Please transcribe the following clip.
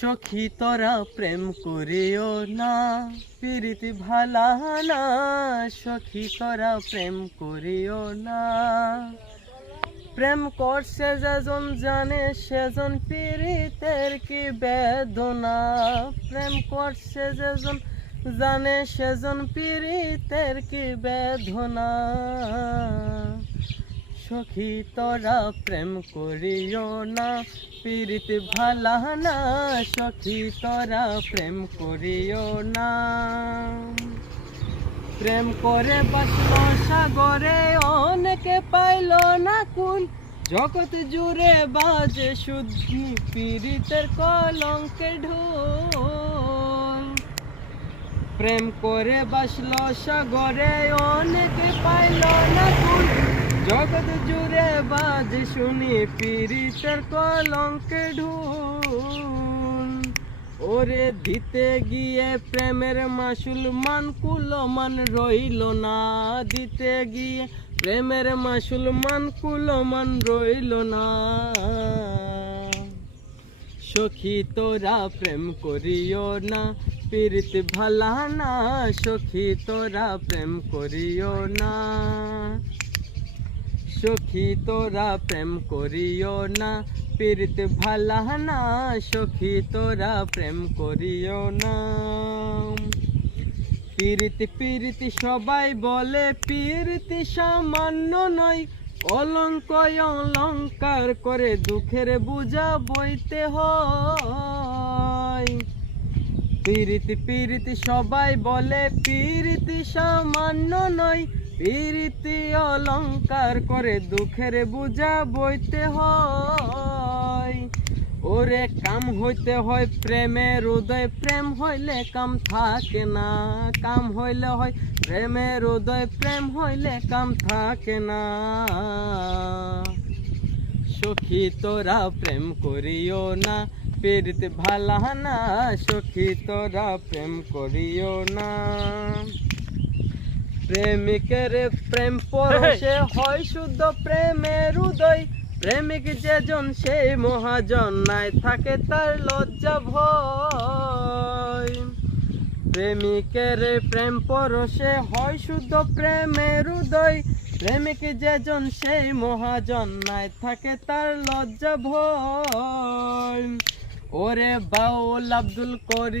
সখী তোরা প্রেম করিও না, প্রীতি ভালা না। সখী তোরা প্রেম করিও না। প্রেম করছে যেজন জানে সেজন পীড়িতের কি বেদনা। প্রেম করছে যেজন জানে সেজন পীড়িতের কি বেদনা। সখী তোরা প্রেম করিও না, পীড়িত ভালা না। সখী তোরা প্রেম করিও না। প্রেম করে বাঁচল সাগরে অনেকে পাইল না কুল। জগৎ জুড়ে বাজে শুদ্ধি পীড়িতের কলঙ্কে ঢোল। প্রেম করে বাঁচল সাগরে অনেকে পাইল না কুল। জগৎ জুড়ে বাজে শুনি পীড়িতের কলঙ্কে ঢোল। ওরে দিতে গিয়ে প্রেমের মাসুল মান কুলমান রইল না। দিতে গিয়ে প্রেমের মাসুল মান কুলমান রইল না। সখী তোরা প্রেম করিও না, পীড়িত ভালা না। সখী তোরা প্রেম করিও না। সখী তোরা প্রেম করিও না, পীড়িত ভালা না। সখী তোরা প্রেম করিও না। পীড়িত পীড়িত সবাই বলে, পীড়িত সামান্য নয়। অলঙ্ক অলঙ্কার করে দুঃখের বোঝা বইতে হয়। পীড়িত পীড়িত সবাই বলে, পীড়িত সামান্য নয়। পীড়িতি অলঙ্কার করে দুঃখের বোঝা বইতে হয়। ওরে কাম হইতে হয় প্রেমের উদয়, প্রেম হইলে কাম থাকে না। কাম হইলে হয় প্রেমের উদয়, প্রেম হইলে কাম থাকে না। সখী তোরা প্রেম করিও না, পীড়িত ভালা না। সখী তোরা প্রেম করিও না। প্রেমিকের প্রেম পরশে হয় শুদ্ধ প্রেমের উদয়। প্রেমিক যেজন সেই মহাজন, নাই থাকে তার লজ্জা ভয়। প্রেমিকের প্রেম পরশে হয় শুদ্ধ প্রেমের উদয়। প্রেমিক যেজন সেই মহাজন, নাই থাকে তার লজ্জা ভয়। ওরে বাউল আব্দুল করিম